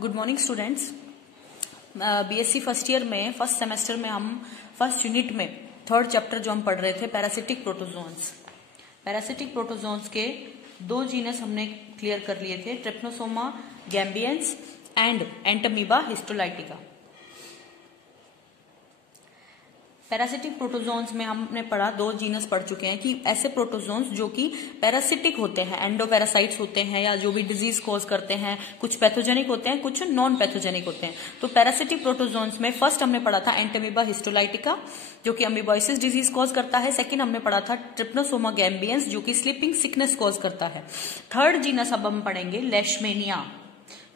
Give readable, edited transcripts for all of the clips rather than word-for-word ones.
Good morning students. BSc first year में first semester में हम फर्स्ट यूनिट में थर्ड चैप्टर जो हम पढ़ रहे थे पैरासिटिक प्रोटोजोन्स। पैरासिटिक प्रोटोजोन्स के दो जीनस हमने क्लियर कर लिए थे, trypanosoma gambiense and Entamoeba histolytica. Parasitic protozoans में हमने पढ़ा, दो जीनस पढ़ चुके हैं कि ऐसे प्रोटोजोन्स जो कि पैरासिटिक होते हैं, एंडोपैरासाइट्स होते हैं या जो भी डिजीज कॉज करते हैं, कुछ पैथोजेनिक होते हैं, कुछ नॉन पैथोजेनिक होते हैं। तो पैरासिटिक प्रोटोजोन्स में फर्स्ट हमने पढ़ा था एंटमीबा हिस्टोलाइटिका जो कि अमीबोइसिस डिजीज कॉज करता है। सेकंड हमने पढ़ा था ट्रिप्नोसोमा गैम्बियंस जो कि स्लीपिंग सिकनेस कॉज करता है। थर्ड जीनस अब हम पढ़ेंगे लेशमेनिया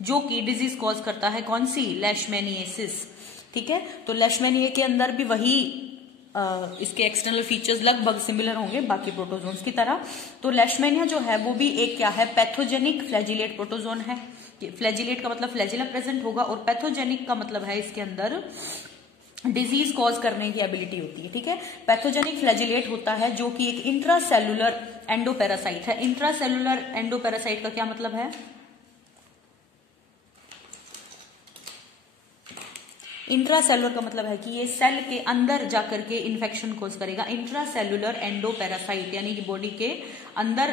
जो कि डिजीज कॉज करता है, कौन सी? लेशमेनियसिस। ठीक है, तो लेशमेनिया के अंदर भी वही इसके एक्सटर्नल फीचर्स लगभग सिमिलर होंगे बाकी प्रोटोजोन्स की तरह। तो लेशमेनिया जो है वो भी एक क्या है? पैथोजेनिक फ्लैजिलेट प्रोटोजोन है। फ्लैजिलेट का मतलब फ्लैजिला प्रेजेंट होगा और पैथोजेनिक का मतलब है इसके अंदर डिजीज कॉज करने की एबिलिटी होती है। ठीक है, पैथोजेनिक फ्लैजिलेट होता है जो कि एक इंट्रासेलुलर एंडोपैरासाइट है। इंट्रासेलुलर एंडोपैरासाइट का क्या मतलब है? इंट्रासेलुलर का मतलब है कि ये सेल के अंदर जाकर के इन्फेक्शन कॉज करेगा। इंट्रासेलुलर एंडोपैरासाइट यानी कि बॉडी के अंदर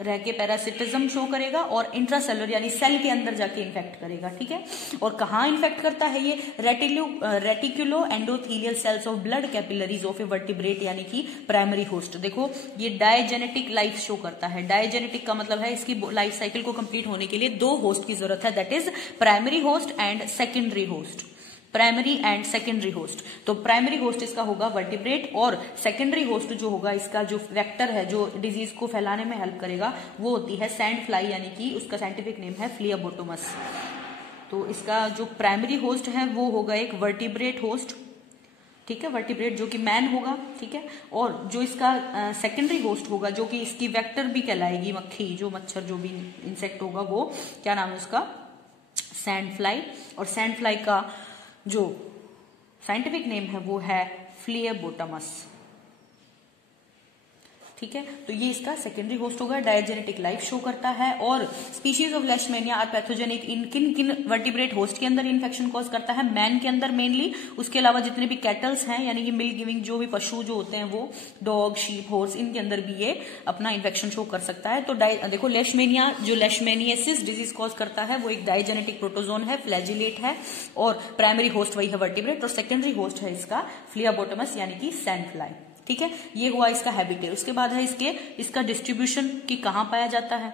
रह के पैरासिटिज्म शो करेगा और इंट्रासेलुलर यानी सेल के अंदर जाके इन्फेक्ट करेगा। ठीक है, और कहाँ इन्फेक्ट करता है ये? Reticulo endothelial cells of blood capillaries of A vertebrate यानी कि प्राइमरी होस्ट। देखो ये डायजेनेटिक लाइफ शो करता है। डायजेनेटिक का मतलब है इसकी लाइफ साइकिल को कंप्लीट होने के लिए दो होस्ट की जरूरत है, that is primary host and secondary host. Primary and secondary host. तो प्राइमरी होस्ट इसका होगा वर्टिब्रेट और सेकेंडरी होस्ट जो होगा इसका जो वेक्टर है जो डिजीज को फैलाने में हेल्प करेगा वो होती है सैंड फ्लाई यानी कि उसका साइंटिफिक नेम है फ्लियाबोटोमस। तो इसका जो प्राइमरी होस्ट है वो होगा एक वर्टिब्रेट होस्ट। ठीक है, वर्टिब्रेट जो कि मैन होगा। ठीक है, और जो इसका सेकेंडरी होस्ट होगा जो कि इसकी वेक्टर भी कहलाएगी, मक्खी जो मच्छर जो भी इंसेक्ट होगा वो क्या नाम है उसका? Sand fly. और सैंड फ्लाई का जो साइंटिफिक नेम है वो है फ्लियाबोटोमस। ठीक है, तो ये इसका सेकेंडरी होस्ट होगा, डायजेनेटिक लाइफ शो करता है। और species of Leishmania are pathogenic इन किन किन वर्टिब्रेट होस्ट के अंदर इन्फेक्शन कॉज करता है? मैन के अंदर मेनली, उसके अलावा जितने भी कैटल्स हैं यानी कि मिल्क गिविंग जो भी पशु जो होते हैं वो डॉग शीप हॉर्स इनके अंदर भी ये अपना इन्फेक्शन शो कर सकता है। तो देखो लेशमेनिया जो लेशमेनियसिस डिजीज कॉज करता है वो एक डायजेनेटिक प्रोटोजोन है, फ्लैजिलेट है और प्राइमरी होस्ट वही है वर्टिब्रेट और सेकेंडरी होस्ट है इसका फ्लियाबोटोमस यानी कि सैंड फ्लाई। ठीक है, ये हुआ इसका हैबिटेट। उसके बाद है इसका डिस्ट्रीब्यूशन की कहां पाया जाता है?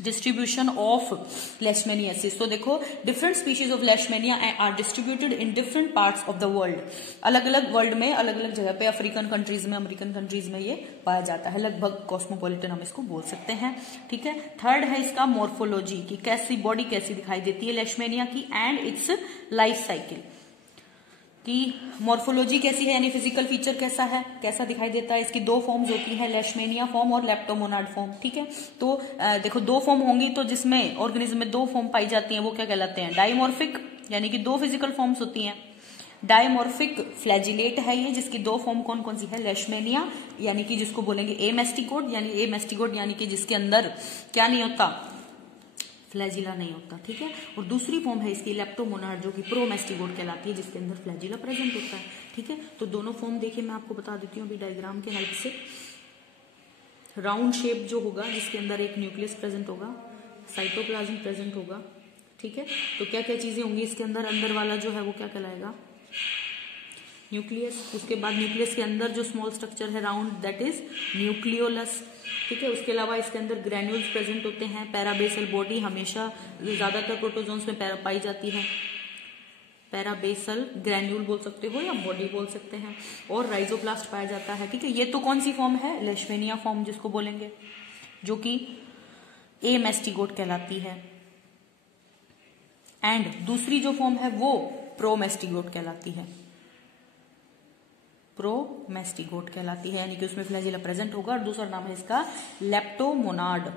Distribution of leishmaniasis. तो देखो different species of Leishmania are distributed in different parts of the world. अलग अलग वर्ल्ड में अलग अलग जगह पे, अफ्रीकन कंट्रीज में, अमेरिकन कंट्रीज में ये पाया जाता है। लगभग कॉस्मोपॉलिटन हम इसको बोल सकते हैं। ठीक है, थर्ड है इसका मॉर्फोलॉजी की कैसी बॉडी कैसी दिखाई देती है लेशमेनिया की एंड इट्स लाइफ साइकिल की मॉर्फोलॉजी कैसी है यानी फिजिकल फीचर कैसा है, कैसा दिखाई देता है। इसकी दो फॉर्म्स होती है, लेशमेनिया फॉर्म और लेप्टोमोनाड फॉर्म। ठीक है, तो देखो दो फॉर्म होंगी तो जिसमें ऑर्गेनिज्म में दो फॉर्म पाई जाती हैं वो क्या कहलाते हैं? डाइमॉर्फिक यानी कि दो फिजिकल फॉर्म्स होती हैं। डायमॉर्फिक फ्लैजिलेट है ये जिसकी दो फॉर्म कौन कौन सी है? लेशमेनिया यानी कि जिसको बोलेंगे एमेस्टिकोड यानी कि जिसके अंदर क्या नहीं होता? फ्लैजिला नहीं होता। ठीक है, और दूसरी फॉर्म है इसकी लेप्टोमोनाड जो कि प्रोमेस्टिगोड कहलाती है जिसके अंदर फ्लैजिला प्रेजेंट होता है। ठीक है, तो दोनों फॉर्म देखिए मैं आपको बता देती हूँ अभी डायग्राम के हेल्प से। राउंड शेप जो होगा जिसके अंदर एक न्यूक्लियस प्रेजेंट होगा, साइटोप्लाज्म प्रेजेंट होगा। ठीक है, तो क्या क्या चीजें होंगी इसके अंदर? अंदर वाला जो है वो क्या कहलाएगा? न्यूक्लियस। उसके बाद न्यूक्लियस के अंदर जो स्मॉल स्ट्रक्चर है राउंड दैट इज न्यूक्लियोलस। ठीक है, उसके अलावा इसके अंदर ग्रैन्यूल्स प्रेजेंट होते हैं। पैराबेसल बॉडी हमेशा ज्यादातर प्रोटोजोन्स में पाई जाती है। पैराबेसल ग्रैन्यूल बोल सकते हो या बॉडी बोल सकते हैं। और राइजोप्लास्ट पाया जाता है। ठीक है, ये तो कौन सी फॉर्म है? लेशमेनिया फॉर्म जिसको बोलेंगे जो कि एमेस्टिगोट कहलाती है। एंड दूसरी जो फॉर्म है वो प्रोमेस्टिगोट कहलाती है। प्रोमेस्टिगोट कहलाती है यानी कि उसमें फ्लैजिला प्रेजेंट होगा और दूसरा नाम है इसका लेप्टोमोनाड।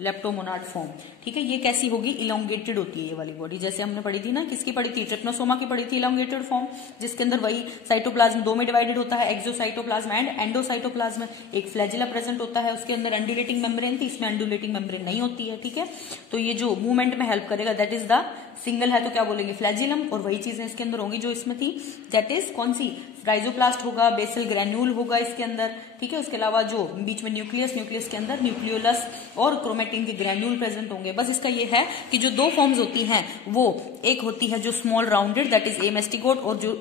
लेप्टोमोनाड फॉर्म। ठीक है, ये कैसी होगी, इलोंगेटेड होती है ये वाली बॉडी। जैसे हमने पढ़ी थी ना, किसकी पढ़ी थी, ट्रिप्नोसोमा की पढ़ी थी, इलोंगेटेड फॉर्म, जिसके अंदर वही साइटोप्लाज्म दो में डिवाइडेड होता है, एक्सोसाइटोप्लाज्म एंड एंडोसाइटोप्लाज्म। एक फ्लैजिला प्रेजेंट होता है, उसके अंदर एंडुलेटिंग मेम्ब्रेन थी, इसमें एंडुलेटिंग मेम्ब्रेन नहीं होती है। ठीक है, तो ये जो मूवमेंट में हेल्प करेगा दैट इज द सिंगल है तो क्या बोलेंगे, फ्लैजिलम। और वही चीजें इसके अंदर होंगी जो इसमें थी, दैट इज कौन सी, राइजोप्लास्ट होगा, बेसल ग्रैन्यूल होगा इसके अंदर। ठीक है, उसके अलावा जो बीच में न्यूक्लियस, न्यूक्लियस के अंदर न्यूक्लियोलस और क्रोमेटिन के ग्रैन्यूल प्रेजेंट होंगे। बस इसका ये है कि जो दो फॉर्म्स होती हैं वो एक होती है जो स्मॉल राउंडेड दैट इज एमेस्टिगोट, और जो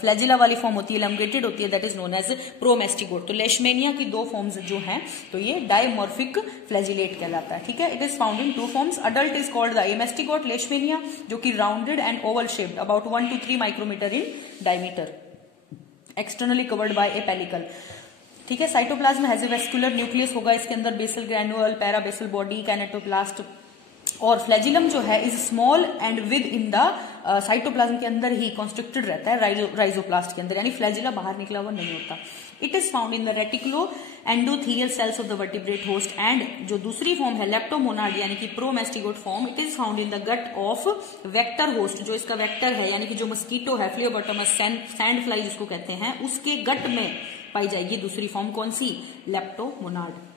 फ्लैजिला वाली फॉर्म होती है एलॉन्गेटेड होती है दैट इज नोन एज प्रोमेस्टिगोट। तो लेशमेनिया की दो फॉर्म्स जो हैं तो ये डायमॉर्फिक फ्लैजिलेट कहलाता है। ठीक है, it is found in two forms, adult is called the amastigote Leishmania जो कि rounded and oval shaped about 1 to 3 micrometre in diameter, externally covered by a pellicle. ठीक है, cytoplasm has a vesicular nucleus होगा इसके अंदर, basal ग्रैन्युअल, पैराबेसल body, कैनेटोप्लास्ट। और flagellum जो है is small and with in the cytoplasm के अंदर ही कॉन्स्ट्रिक्टेड रहता है, राइजोप्लास्ट के अंदर, यानी फ्लैजिला बाहर निकला हुआ नहीं होता। It is found in the reticulo endothelial cells of the vertebrate host. And जो दूसरी फॉर्म है लेप्टोमोनाड यानी कि promastigote form, it is found in the gut of vector host. जो इसका वेक्टर है यानी कि जो मस्कीटो है, फ्लियोबोटोमस सैंड फ्लाई जिसको कहते हैं, उसके गट में पाई जाएगी दूसरी फॉर्म, कौन सी, लेप्टोमोनाड।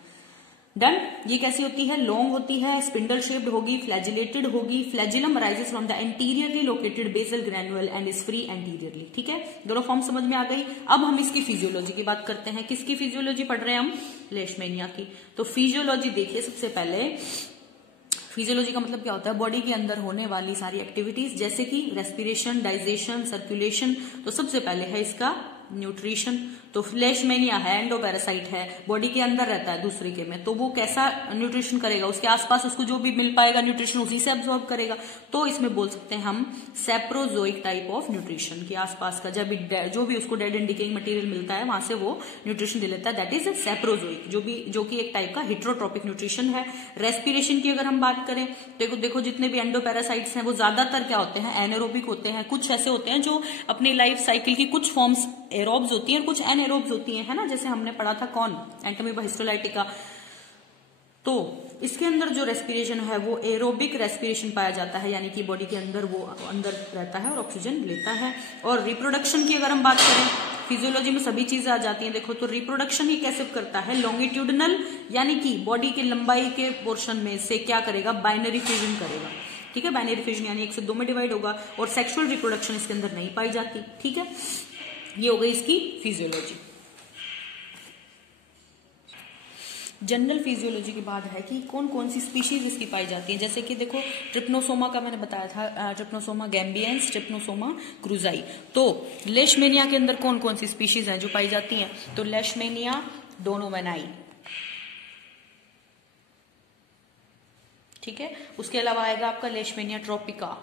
डन। ये कैसी होती है, लॉन्ग होती है, स्पिंडल शेप्ड होगी, फ्लैजिलेटेड होगी। Flagellum rises from the anteriorly located basal granule and is free anteriorly. ठीक है, दोनों फॉर्म समझ में आ गई। अब हम इसकी फिजियोलॉजी की बात करते हैं। किसकी फिजियोलॉजी पढ़ रहे हैं हम, लेशमेनिया की। तो फिजियोलॉजी देखिए, सबसे पहले फिजियोलॉजी का मतलब क्या होता है, बॉडी के अंदर होने वाली सारी एक्टिविटीज जैसे कि रेस्पिरेशन, डाइजेशन, सर्कुलेशन। तो सबसे पहले है इसका न्यूट्रिशन। तो लेशमेनिया है, एंडोपैरासाइट है, बॉडी के अंदर रहता है दूसरे के में, तो वो कैसा न्यूट्रिशन करेगा, उसके आसपास उसको जो भी मिल पाएगा न्यूट्रिशन उसी से अब्सॉर्ब करेगा। तो इसमें बोल सकते हैं हम सेप्रोजोइक टाइप ऑफ न्यूट्रिशन, के आसपास का जब जो भी उसको डेड एंड डिकेइंग मटेरियल मिलता है वहां से वो न्यूट्रिशन ले लेता है, दैट इज सेप्रोजोइक, जो कि एक टाइप का हिट्रोट्रोपिक न्यूट्रिशन है। रेस्पिरेशन की अगर हम बात करें, देखो जितने भी एंडोपैरासाइट्स हैं वो ज्यादातर क्या होते हैं, एनारोबिक होते हैं। कुछ ऐसे होते हैं जो अपनी लाइफ साइकिल की कुछ फॉर्म्स एरोब्स होती हैं और कुछ एनएरोब्स होती हैं, है ना, जैसे हमने पढ़ा था कौन, एंटोमीबा हिस्टोलाइटिका। तो इसके अंदर जो रेस्पिरेशन है वो एरोबिक रेस्पिरेशन पाया जाता है, यानी कि बॉडी के अंदर वो अंदर रहता है और ऑक्सीजन लेता है। और रिप्रोडक्शन की अगर हम बात करें, फिजियोलॉजी में सभी चीजें आ जाती हैं। देखो तो रिप्रोडक्शन ही कैसे करता है, लॉन्गिट्यूडनल यानी कि बॉडी के लंबाई के पोर्शन में से क्या करेगा, बाइनरी फ्यूजन करेगा। ठीक है, बाइनरी फ्यूजन यानी 1 से 2 में डिवाइड होगा, और सेक्सुअल रिप्रोडक्शन इसके अंदर नहीं पाई जाती। ठीक है, ये हो गई इसकी फिजियोलॉजी। जनरल फिजियोलॉजी के बाद है कि कौन कौन सी स्पीशीज इसकी पाई जाती है। जैसे कि देखो ट्रिप्नोसोमा का मैंने बताया था, ट्रिप्नोसोमा गैम्बियंस, ट्रिप्नोसोमा क्रूजाई। तो लेशमेनिया के अंदर कौन कौन सी स्पीशीज हैं जो पाई जाती हैं, तो लेशमेनिया डोनोवेनाई, ठीक है, उसके अलावा आएगा आपका लेशमेनिया ट्रोपिका।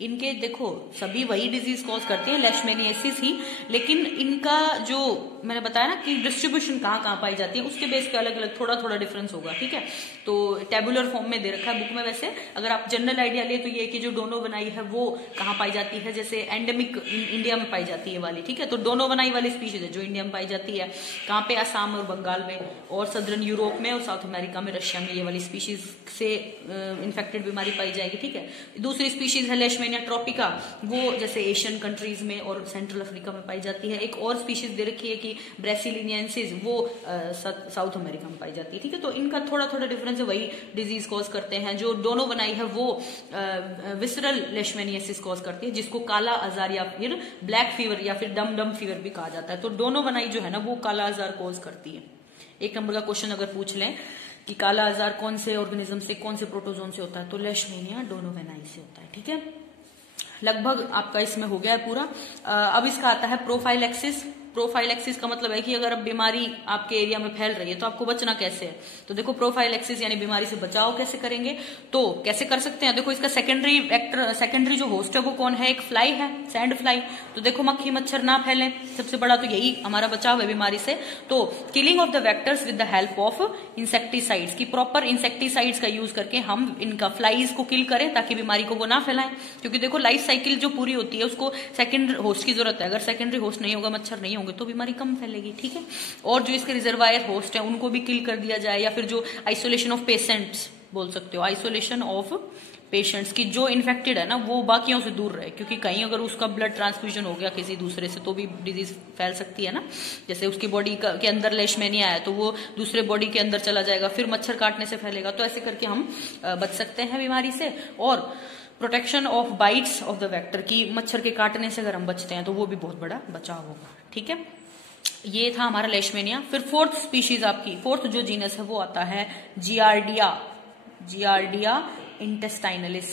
इनके देखो सभी वही डिजीज कॉज करते हैं, लेशमेनियासिस ही, लेकिन इनका जो मैंने बताया ना कि डिस्ट्रीब्यूशन कहाँ कहाँ पाई जाती है उसके बेस पे अलग अलग थोड़ा थोड़ा डिफरेंस होगा। ठीक है, तो टेबुलर फॉर्म में दे रखा है बुक में। वैसे अगर आप जनरल आइडिया ले तो ये कि जो डोनोवेनाई है वो कहाँ पाई जाती है, जैसे एंडेमिक इंडिया में पाई जाती है वाली। ठीक है, तो डोनोवेनाई वाली स्पीशीज है जो इंडिया में पाई जाती है, कहाँ पे, असम और बंगाल में, और सदर्न यूरोप में और साउथ अमेरिका में, रशिया में ये वाली स्पीशीज से इन्फेक्टेड बीमारी पाई जाएगी। ठीक है, दूसरी स्पीशीज है लेशमेनिया ट्रोपिका, वो जैसे एशियन कंट्रीज में और सेंट्रल अफ्रीका में पाई जाती है। एक और स्पीशीज दे रखी है कि ब्रेसिलिनियंसिस, वो साउथ अमेरिका में पाई जाती है। ठीक है, तो इनका थोड़ा थोड़ा डिफरेंस है, वही डिजीज कॉज करते हैं। जो डोनोवेनाई है वो विसरल लेशमेनियासिस कॉज करती है, जिसको काला आजार या फिर ब्लैक फीवर या फिर डम फीवर भी कहा जाता है। तो डोनोवेनाई जो है ना वो काला आजार कॉज करती है। 1 नंबर का क्वेश्चन अगर पूछ लें कि काला आजार कौन से ऑर्गेनिज्म से, कौन से प्रोटोजोन से होता है, तो लेशमेनिया डोनोवेनाई से होता है। ठीक है, लगभग आपका इसमें हो गया है पूरा। अब इसका आता है प्रोफाइलैक्सिस। प्रोफाइलैक्सिस का मतलब है कि अगर अब बीमारी आपके एरिया में फैल रही है तो आपको बचना कैसे है। तो देखो प्रोफाइलैक्सिस यानी बीमारी से बचाव कैसे करेंगे, तो कैसे कर सकते हैं। देखो इसका सेकेंडरी वेक्टर, सेकेंडरी जो होस्ट है वो कौन है, एक फ्लाई है, सैंड फ्लाई। तो देखो मक्खी मच्छर ना फैले, सबसे बड़ा तो यही हमारा बचाव है बीमारी से। तो killing of the vectors with the help of insecticides, की प्रॉपर इंसेक्टिसाइड्स का यूज करके हम इनका फ्लाईज को किल करें ताकि बीमारी को वो ना फैलाएं। क्योंकि देखो लाइफ साइकिल जो पूरी होती है उसको सेकेंडरी होस्ट की जरूरत है। अगर सेकेंडरी होस्ट नहीं होगा, मच्छर नहीं होंगे, तो बीमारी कम फैलेगी। ठीक है, और जो इसके रिजर्वायर होस्ट है उनको भी किल कर दिया जाए, या फिर जो आइसोलेशन ऑफ पेशेंट्स बोल सकते हो, आइसोलेशन ऑफ पेशेंट्स की जो इन्फेक्टेड है ना वो बाकियों से दूर रहे, क्योंकि कहीं अगर उसका ब्लड ट्रांसफ्यूजन हो गया किसी दूसरे से तो भी डिजीज फैल सकती है ना। जैसे उसकी बॉडी के अंदर लेशमेनिया है तो वो दूसरे बॉडी के अंदर चला जाएगा, फिर मच्छर काटने से फैलेगा, तो ऐसे करके हम बच सकते हैं बीमारी से। और protection of bytes of the vector की मच्छर के काटने से अगर हम बचते हैं तो वो भी बहुत बड़ा बचाव होगा। ठीक है, ये था हमारा लेशमेनिया। फिर फोर्थ स्पीशीज आपकी, फोर्थ जो जीनस है वो आता है जियार्डिया, जियार्डिया इंटेस्टाइनलिस।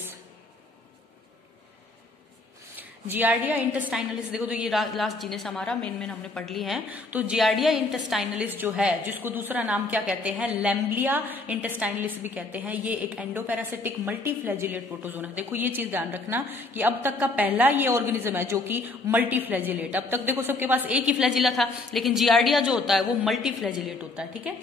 जियार्डिया इंटेस्टाइनलिस देखो तो ये लास्ट जीनस हमारा मेन हमने पढ़ ली है। तो जियार्डिया इंटेस्टाइनलिस जो है, जिसको दूसरा नाम क्या कहते हैं, लैम्ब्लिया इंटेस्टाइनलिस भी कहते हैं, ये एक एंडोपैरासिटिक मल्टीफ्लैजिलेट प्रोटोजोन है। देखो ये चीज ध्यान रखना कि अब तक का पहला ये ऑर्गेनिज्म है जो कि मल्टीफ्लैजिलेट, अब तक देखो सबके पास एक ही फ्लैजिला था, लेकिन जियार्डिया जो होता है वो मल्टीफ्लैजिलेट होता है। ठीक है,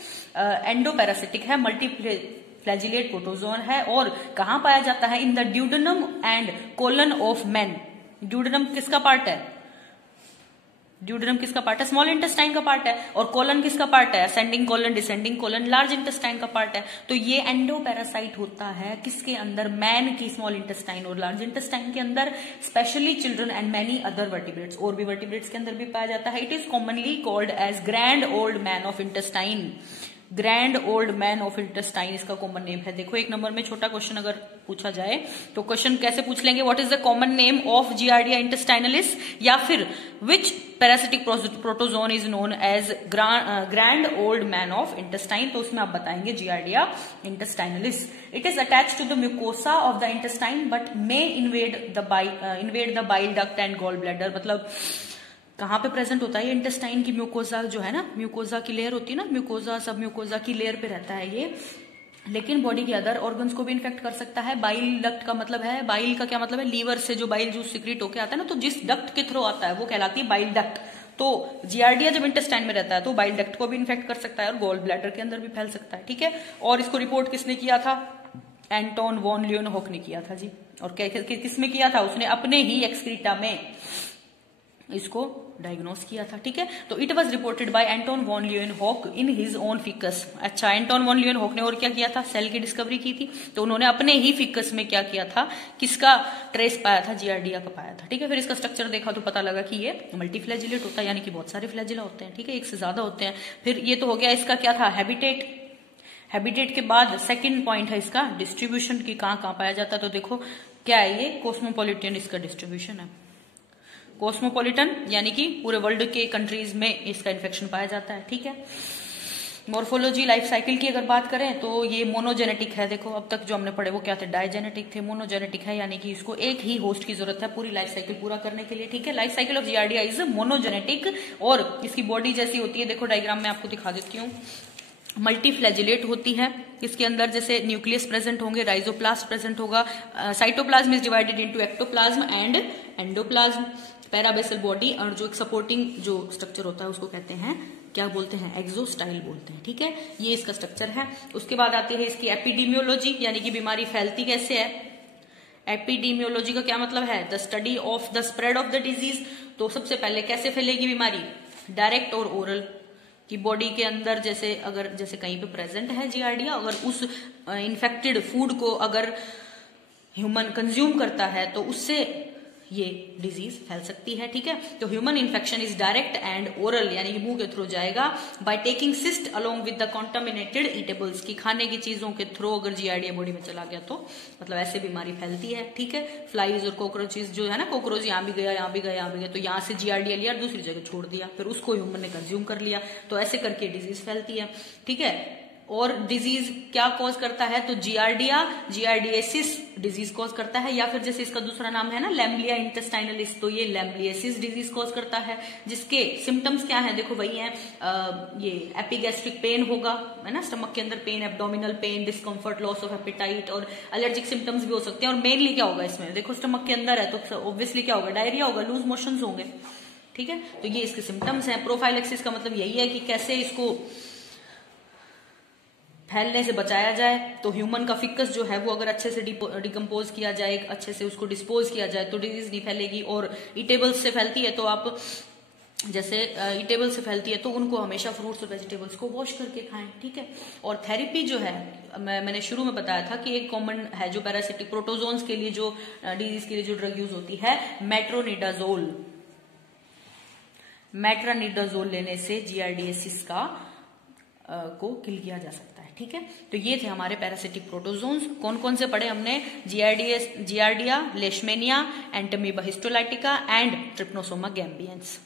एंडोपैरासिटिक है, मल्टीफ्लैजिलेट प्रोटोजोन है, और कहां पाया जाता है, in the duodenum and colon of man. Duodenum किसका पार्ट है, ड्यूडेनम किसका पार्ट है, स्मॉल इंटेस्टाइन का पार्ट है, और कोलन किसका पार्ट है, ascending colon, descending colon large intestine का पार्ट है। तो ये एंडोपैरासाइट होता है किसके अंदर, मैन की स्मॉल इंटेस्टाइन और लार्ज इंटेस्टाइन के अंदर, specially children and many other vertebrates, और भी वर्टिब्रेट्स के अंदर भी पाया जाता है। It is commonly called as grand old man of intestine, grand old man of intestine इसका कॉमन नेम है। देखो एक नंबर में छोटा क्वेश्चन अगर पूछा जाए तो क्वेश्चन कैसे पूछ लेंगे, what is the common name of Giardia intestinalis, या फिर which parasitic protozoan is known as grand old man of intestine, तो उसमें आप बताएंगे Giardia intestinalis. It is attached to the mucosa of the intestine but may invade the bile duct and gall bladder. मतलब कहां पे present होता है ये, इंटेस्टाइन की म्यूकोसा जो है ना, म्यूकोसा की लेयर होती है ना, म्यूकोसा सब म्यूकोसा की लेयर पे रहता है ये, लेकिन बॉडी के अदर ऑर्गन्स को भी इन्फेक्ट कर सकता है। बाइल डक्ट का मतलब है, बाइल का क्या मतलब है, लीवर से जो बाइल जूस सिक्रीट होके आता है ना, तो जिस डक्ट के थ्रू आता है वो कहलाती है बाइल डक्ट। तो जियार्डिया जब इंटेस्टाइन में रहता है तो बाइल डक्ट को भी इन्फेक्ट कर सकता है और गॉल ब्लैडर के अंदर भी फैल सकता है। ठीक है, और इसको रिपोर्ट किसने किया था, एंटोन वॉन लियोनहॉक ने किया था जी। और किसमें किया था, उसने अपने ही एक्सक्रीटा में इसको डायग्नोस किया था। ठीक है, तो it was reported by Anton von Leeuwenhoek in his own faeces. अच्छा, एंटोन वॉन लियोनहॉक ने और क्या किया था, सेल की डिस्कवरी की थी, तो उन्होंने अपने ही फिकस में क्या किया था, किसका ट्रेस पाया था, जियार्डिया का पाया था। ठीक है, फिर इसका स्ट्रक्चर देखा तो पता लगा कि ये मल्टीफ्लैजिलेट होता है, यानी कि बहुत सारे फ्लैजिला होते हैं। ठीक है, एक से ज्यादा होते हैं। फिर ये तो हो गया इसका क्या था, हैबिटेट। हैबिटेट के बाद सेकेंड पॉइंट है इसका डिस्ट्रीब्यूशन की, कहां पाया जाता है। तो देखो क्या है ये, कोस्मोपॉलिटन इसका डिस्ट्रीब्यूशन है, कॉस्मोपॉलिटन यानी कि पूरे वर्ल्ड के कंट्रीज में इसका इन्फेक्शन पाया जाता है। ठीक है, मॉर्फोलॉजी लाइफ साइकिल की अगर बात करें तो ये मोनोजेनेटिक है। देखो अब तक जो हमने पढ़े वो क्या थे, डायजेनेटिक थे, मोनोजेनेटिक है, यानी कि इसको एक ही होस्ट की जरूरत है पूरी लाइफ साइकिल पूरा करने के लिए। ठीक है, life cycle of giardia is monogenetic, और इसकी बॉडी जैसी होती है, देखो डायग्राम में आपको दिखा देती हूँ, मल्टीफ्लैजिलेट होती है। इसके अंदर जैसे न्यूक्लियस प्रेजेंट होंगे, राइजोप्लास्ट प्रेजेंट होगा, cytoplasm is divided into ectoplasm and endoplasm, parabasal body, और जो एक सपोर्टिंग जो स्ट्रक्चर होता है उसको कहते हैं, क्या बोलते हैं, एक्सोस्टाइल बोलते हैं। ठीक है, ये इसका स्ट्रक्चर है। उसके बाद आती है इसकी एपिडेमियोलॉजी, यानी कि बीमारी फैलती कैसे है। एपिडेमियोलॉजी का क्या मतलब है, the study of the spread of the disease. तो सबसे पहले कैसे फैलेगी बीमारी, डायरेक्ट और ओरल, कि बॉडी के अंदर जैसे अगर जैसे कहीं पे प्रेजेंट है जियार्डिया, अगर उस इन्फेक्टेड फूड को अगर ह्यूमन कंज्यूम करता है तो उससे ये डिजीज फैल सकती है। ठीक है, तो human infection is direct and oral, यानी कि मुंह के थ्रू जाएगा, by taking cyst along with the contaminated eatables, की खाने की चीजों के थ्रू अगर जियार्डिया बॉडी में चला गया तो मतलब ऐसे बीमारी फैलती है। ठीक है, फ्लाइज और कॉकरोचेस जो है ना, कॉकरोच यहाँ भी गया, यहाँ भी गया, यहाँ भी गया, तो यहाँ से जियार्डिया लिया दूसरी जगह छोड़ दिया, फिर उसको ह्यूमन ने कंज्यूम कर लिया, तो ऐसे करके डिजीज फैलती है। ठीक है, और डिजीज क्या कॉज करता है, तो जियार्डियसिस डिजीज कॉज करता है, या फिर जैसे इसका दूसरा नाम है ना लैम्ब्लिया इंटेस्टाइनलिस, तो ये लैम्ब्लियसिस डिजीज कॉज करता है, जिसके सिम्टम्स क्या है, देखो वही है, ये एपिगैस्ट्रिक पेन होगा, है ना, स्टमक के अंदर pain, abdominal pain, discomfort, loss of appetite, और एलर्जिक सिम्टम्स भी हो सकते हैं। और मेनली क्या होगा इसमें, देखो स्टमक के अंदर है तो ऑब्वियसली क्या होगा, डायरिया होगा, लूज मोशंस होंगे। ठीक है, तो ये इसके सिम्टम्स हैं। प्रोफाइलेक्सिस का मतलब यही है कि कैसे इसको फैलने से बचाया जाए। तो ह्यूमन का फिकस जो है वो अगर अच्छे से डिकम्पोज किया जाए, अच्छे से उसको डिस्पोज किया जाए तो डिजीज नहीं फैलेगी। और ईटेबल्स से फैलती है तो आप जैसे ईटेबल से फैलती है तो उनको हमेशा फ्रूट्स और वेजिटेबल्स को वॉश करके खाएं, ठीक है। और थेरेपी जो है मैंने शुरू में बताया था कि एक कॉमन है जो पैरासिटिक प्रोटोजोन्स के लिए जो डिजीज के लिए जो ड्रग यूज होती है मेट्रोनिडाजोल लेने से जियार्डियासिस को किल किया जा सकता है, ठीक है। तो ये थे हमारे पैरासिटिक प्रोटोजोन्स। कौन कौन से पढ़े हमने? Giardia, Leishmania, Entamoeba histolytica and Trypanosoma gambiense.